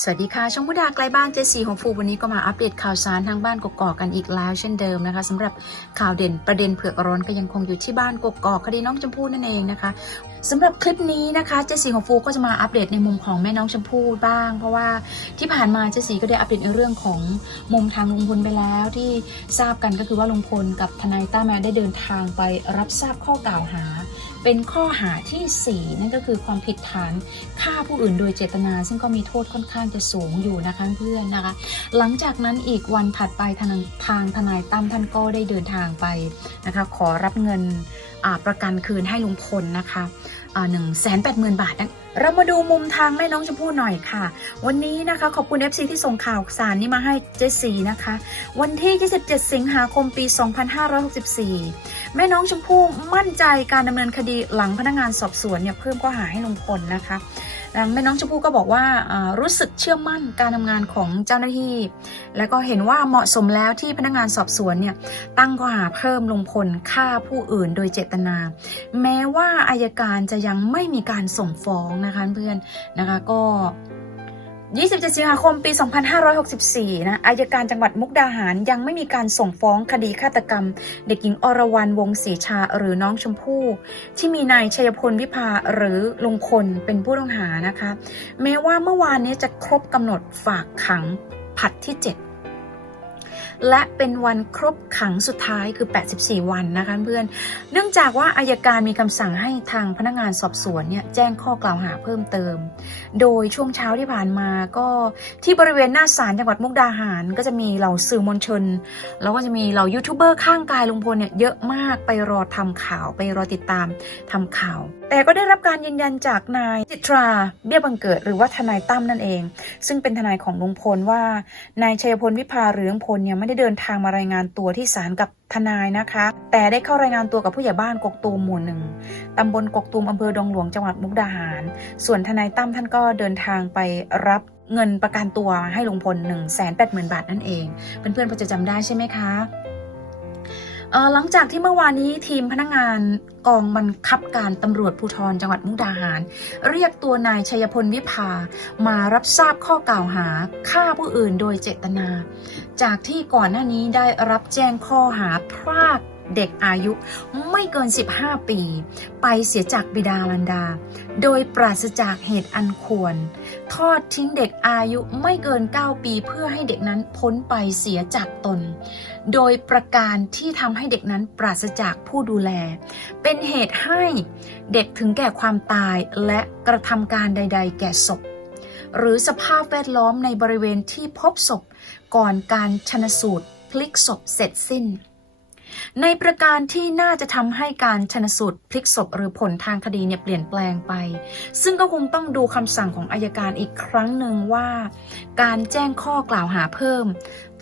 สวัสดีค่ะ ช่องพุดาใกลบ้านเจสีของฟูวันนี้ก็มาอัปเดตข่าวสารทางบ้านกกอกกันอีกแล้วเช่นเดิมนะคะสำหรับข่าวเด่นประเด็นเผือกร้อนก็ยังคงอยู่ที่บ้านกกอกคดีน้องชมพู่นั่นเองนะคะสำหรับคลิปนี้นะคะเจสีของฟูก็จะมาอัปเดตในมุมของแม่น้องชมพู่บ้าง เพราะว่าที่ผ่านมาเจสีก็ได้อัปเดตในเรื่องของมุมทางลุงพลไปแล้วที่ทราบกันก็คือว่าลุงพลกับทนายต้าแมนได้เดินทางไปรับทราบข้อกล่าวหา เป็นข้อหาทีสี่ 4 นั่นก็คือความผิดฐานฆ่าผู้อื่นโดยเจตนา ซึ่งก็มีโทษค่อนข้างจะสูงอยู่นะคะเพื่อนนะคะ หลังจากนั้นอีกวันถัดไปทางทางทนายตั้มท่านก็ได้เดินทางไปนะคะ ขอรับเงินประกันคืนให้ลุงพลนะคะหนึ่งแสนแปดหมื่นบาทนะ เรามาดูมุมทางแม่น้องชมพู่หน่อยค่ะ วันนี้นะคะ ขอบคุณ FC ที่ส่งข่าวสารนี้มาให้เจสีนะคะ วันที่ 27 สิงหาคมปี 2564 แม่น้องชมพู่มั่นใจการดำเนินคดีหลังพนักงานสอบสวนเนี่ยเพิ่มข้อหาให้ลุงพลนะคะ หลังแม่น้องชมพู่ก็บอกว่ารู้สึกเชื่อมั่นการทำงานของเจ้าหน้าที่ แล้วก็เห็นว่าเหมาะสมแล้วที่พนักงานสอบสวนเนี่ยตั้งข้อหาเพิ่มลงพลฆ่าผู้อื่นโดยเจตนา แม้ว่าอายการจะยังไม่มีการส่งฟ้องนะคะเพื่อนนะคะก็ 27 สิงหาคมปี 2564 นะอายการจังหวัดมุกดาหารยังไม่มีการส่งฟ้องคดีฆาตกรรม เด็กหญิงอรวรรณวงศรีชาหรือน้องชมพู่ ที่มีนายชัยพลวิภาหรือลุงพลเป็นผู้ต้องหานะคะ แม้ว่าเมื่อวานนี้จะครบกำหนดฝากขังผัดที่ 7 และเป็นวันครบขังสุดท้ายคือ 84 วันนะคะเพื่อน เนื่องจากว่าอายการมีคำสั่งให้ทางพนักงานสอบสวนเนี่ยแจ้งข้อกล่าวหาเพิ่มเติม โดยช่วงเช้าที่ผ่านมาก็ที่บริเวณหน้าศาลจังหวัดมุกดาหาร ก็จะมีเหล่าสื่อมวลชน แล้วก็จะมีเหล่ายูทูบเบอร์ข้างกายลุงพลเนี่ยเยอะมากไปรอทำข่าวไปรอติดตามทำข่าว แต่ก็ได้รับการยืนยันจากนายจิตราเบี้ยบังเกิด หรือว่าทนายตั้มนั่นเอง ซึ่งเป็นทนายของลุงพลว่านายชัยพลวิภาหรืองพลเนี่ยไม่ได้ได้เดินทางมารายงานตัวที่ศาลกับทนายนะคะ แต่ได้เข้ารายงานตัวกับผู้ใหญ่บ้านกกตูมหมู่หนึ่งตำบลกกตูมอำเภอดงหลวงจังหวัดมุกดาหาร ส่วนทนายตั้มท่านก็เดินทางไปรับเงินประกันตัวให้ลุงพล1 8 0 0 0 0บาทนั่นเอง เพื่อนๆพอจะจำได้ใช่ไหมคะเอ่อหลังจากที่เมื่อวานนี้ทีมพนักงานกองบังคับการตำรวจภูธรจังหวัดมุกดาหาร เรียกตัวนายชัยพลวิภามารับทราบข้อกล่าวหาฆ่าผู้อื่นโดยเจตนา จากที่ก่อนหน้านี้ได้รับแจ้งข้อหาพรากเด็กอายุไม่เกิน 15 ปี ไปเสียจากบิดามารดา โดยปราศจากเหตุอันควร ทอดทิ้งเด็กอายุไม่เกิน 9 ปีเพื่อให้เด็กนั้นพ้นไปเสียจากตน โดยประการที่ทำให้เด็กนั้นปราศจากผู้ดูแล เป็นเหตุให้เด็กถึงแก่ความตายและกระทำการใด ๆ แก่ศพ หรือสภาพแวดล้อมในบริเวณที่พบศพก่อนการชนสูตรพลิกศพเสร็จสิ้น ในประการที่น่าจะทำให้การชนสูตรพลิกศพหรือผลทางคดีเนี่ยเปลี่ยนแปลงไป ซึ่งก็คงต้องดูคำสั่งของอายการอีกครั้งหนึ่งว่า การแจ้งข้อกล่าวหาเพิ่ม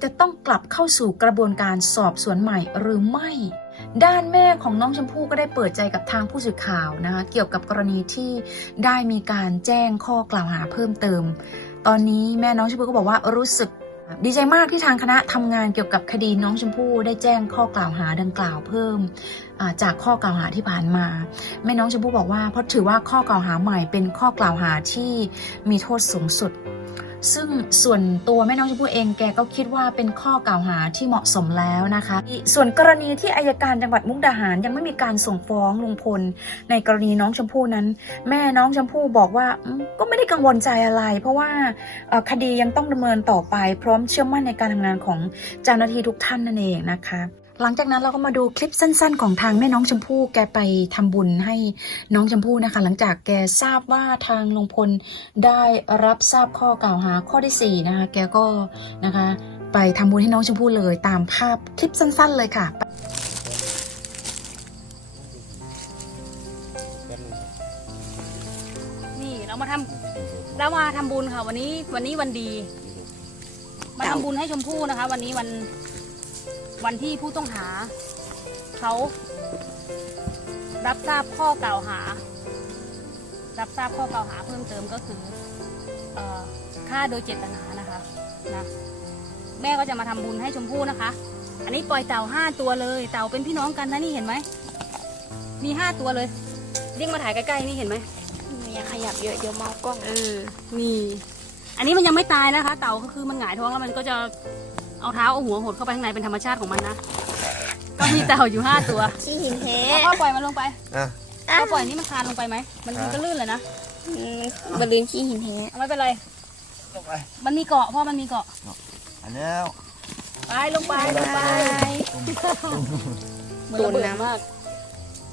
จะต้องกลับเข้าสู่กระบวนการสอบสวนใหม่หรือไม่ ด้านแม่ของน้องชมพู่ก็ได้เปิดใจกับทางผู้สื่อข่าวนะคะเกี่ยวกับกรณีที่ได้มีการแจ้งข้อกล่าวหาเพิ่มเติม ตอนนี้แม่น้องชมพู่ก็บอกว่ารู้สึกดีใจมากที่ทางคณะทำงานเกี่ยวกับคดีน้องชมพู่ได้แจ้งข้อกล่าวหาดังกล่าวเพิ่ม จากข้อกล่าวหาที่ผ่านมาแม่น้องชมพู่บอกว่าเพราะถือว่าข้อกล่าวหาใหม่เป็นข้อกล่าวหาที่มีโทษสูงสุด ซึ่งส่วนตัวแม่น้องชมพู่เองแกก็คิดว่าเป็นข้อกล่าวหาที่เหมาะสมแล้วนะคะ ส่วนกรณีที่อายการจังหวัดมุกดาหารยังไม่มีการส่งฟ้องลุงพล ในกรณีน้องชมพู่นั้น แม่น้องชมพู่บอกว่าก็ไม่ได้กังวลใจอะไร เพราะว่าคดียังต้องดำเนินต่อไป พร้อมเชื่อมั่นในการทำงานของเจ้าหน้าที่ทุกท่านนั่นเองนะคะ หลังจากนั้นเราก็มาดูคลิปสั้น ๆ ของทางแม่น้องชมพู่แกไปทำบุญให้น้องชมพู่นะคะ หลังจากแกทราบว่าทางลุงพลได้รับทราบข้อกล่าวหาข้อที่สี่นะคะแกก็นะคะ ไปทำบุญให้น้องชมพู่เลยตามภาพคลิปสั้น ๆ เลยค่ะนี่เรามาทำเรามาทำบุญค่ะวันนี้วันนี้วันดี มาทำบุญให้ชมพู่นะคะ วันนี้วัน วันที่ผู้ต้องหา เขารับทราบข้อกล่าวหา รับทราบข้อกล่าวหาเพิ่มเติมก็คือเอ่อฆ่าโดยเจตนานะคะนะแม่ก็จะมาทำบุญให้ชมพู่นะคะ อันนี้ปล่อยเต่าห้าตัวเลย เต่าเป็นพี่น้องกันนะนี่เห็นไหม มีห้าตัวเลยเรียกมาถ่ายใกล้ๆนี่เห็นไหมอย่าขยับเยอะเดี๋ยวเมากล้องเออนี่ อันนี้มันยังไม่ตายนะคะ เต่าก็คือมันหงายท้องแล้วมันก็จะ เอาเท้าเอาหัวหดเข้าไปข้างในเป็นธรรมชาติของมันนะ ก็มีเต่าอยู่ห้าตัวขี้หินแท้เอาพ่อปล่อยมันลงไปอะ พ่อปล่อยนี่มันคลานลงไปไหมมันมันก็ลื่นเลยนะอืมบลืนขี้หินแท้เอาไม่เป็นไร ลงไป มันมีเกาะพ่อมันมีเกาะ อันแล้ว ไปลงไปลงไปเหมือนระเบิดมาก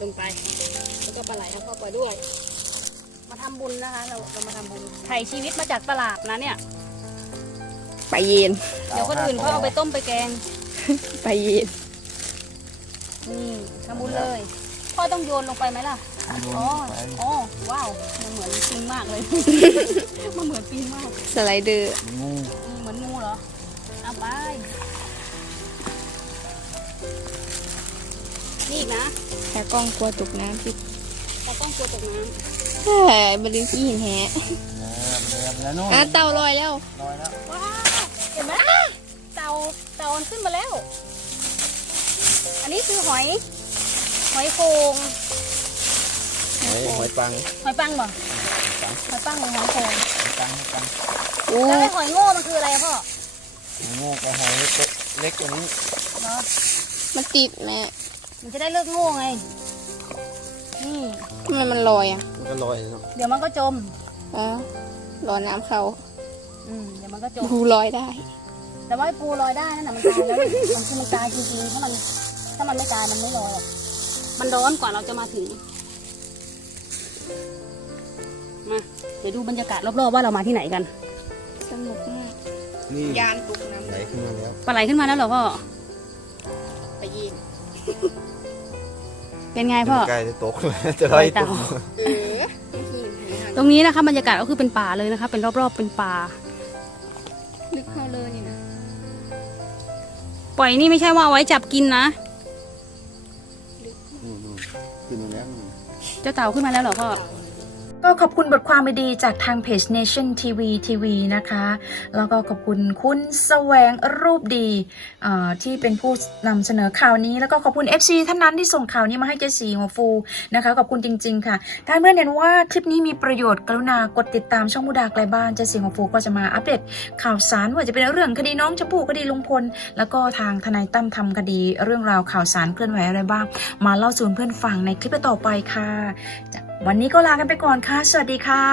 ลงไป แล้วก็ปลาไหลเอาพ่อปล่อยด้วย มาทำบุญนะคะ เราเรามาทำบุญไถ่ชีวิตมาจากตลาดนะเนี่ย ไปเย็นเดี๋ยวคนอื่นเขาเอาไปต้มไปแกง ไปเย็นนี่ทำบุญเลย พ่อต้องโยนลงไปไหมล่ะ อ๋อ อ๋อ ว้าว มันเหมือนปิงมากเลย มันเหมือนปิงมาก สไลเดอร์งูอืมเหมือนงูเหรอเอาไป นี่อีกนะแค่กล้องกลัวตกน้ำพี่เราต้องกลัวตกน้เฮ้ยบลืนขี้หินแท้แล้วแล้วนู่นอะเต่าลอยแล้วลอยแล้ว หอย หอยโขงหอยหอยปังหอยปังเหรอหอยปังหรือหอยโขงหอยปังหอยปังโอ้แล้วไอ้หอยโง่มันคืออะไรอะพ่อหอยงูกับหอยเล็กเล็กกว่านี้เนาะมันติดแม่มันจะได้เลิกโง่ไงนี่ทำไมมันลอยอะมันก็ลอยเนาะเดี๋ยวมันก็จมอ๋อรอน้ำเข้าอืมเดี๋ยวมันก็จมดูลอยได้ แต่ว่าไอ้ปูลอยได้นั่นน่ะมันตายแล้วนี่มันคือมันตายจริงๆถ้ามัน ถ้ามันไม่ตายมันไม่ลอยหรอกมันร้อนกว่าเราจะมาถึง มา เดี๋ยวดูบรรยากาศรอบๆว่าเรามาที่ไหนกัน สนุกมาก นี่ยานตกน้ำไหลขึ้นมาแล้วปลาไหลขึ้นมาแล้วเหรอพ่อ ไปเย็นเป็นไงพ่อ ใกล้จะตกเลยจะลอยตกเออขี้หินแท้ตรงนี้นะคะบรรยากาศก็คือเป็นป่าเลยนะคะ เป็นรอบๆเป็นป่า ลึกเข้าเลยนี่นะ ปล่อยนี่ไม่ใช่ว่าเอาไว้จับกินนะ เจ้าเต่าขึ้นมาแล้วเหรอพ่อ ก็ขอบคุณบทความดีจากทางเพจ Nation TV TV นะคะ แล้วก็ขอบคุณคุณแสวงรูปดีที่เป็นผู้นำเสนอข่าวนี้ แล้วก็ขอบคุณ FC ท่านนั้นที่ส่งข่าวนี้มาให้เจสีหัวฟูนะคะ ขอบคุณจริง ๆ ค่ะ ถ้าเพื่อนเห็นว่าคลิปนี้มีประโยชน์กรุณากดติดตามช่องมุดาไกลบ้านเจสีหัวฟูก็จะมาอัปเดตข่าวสารว่าจะเป็นเรื่องคดีน้องชมพู่คดีลุงพล แล้วก็ทางทนายตั้มทำคดีเรื่องราวข่าวสารเคลื่อนไหวอะไรบ้าง มาเล่าสู่เพื่อนฟังในคลิปต่อไปค่ะวันนี้ก็ลากันไปก่อนค่ะ สวัสดีค่ะ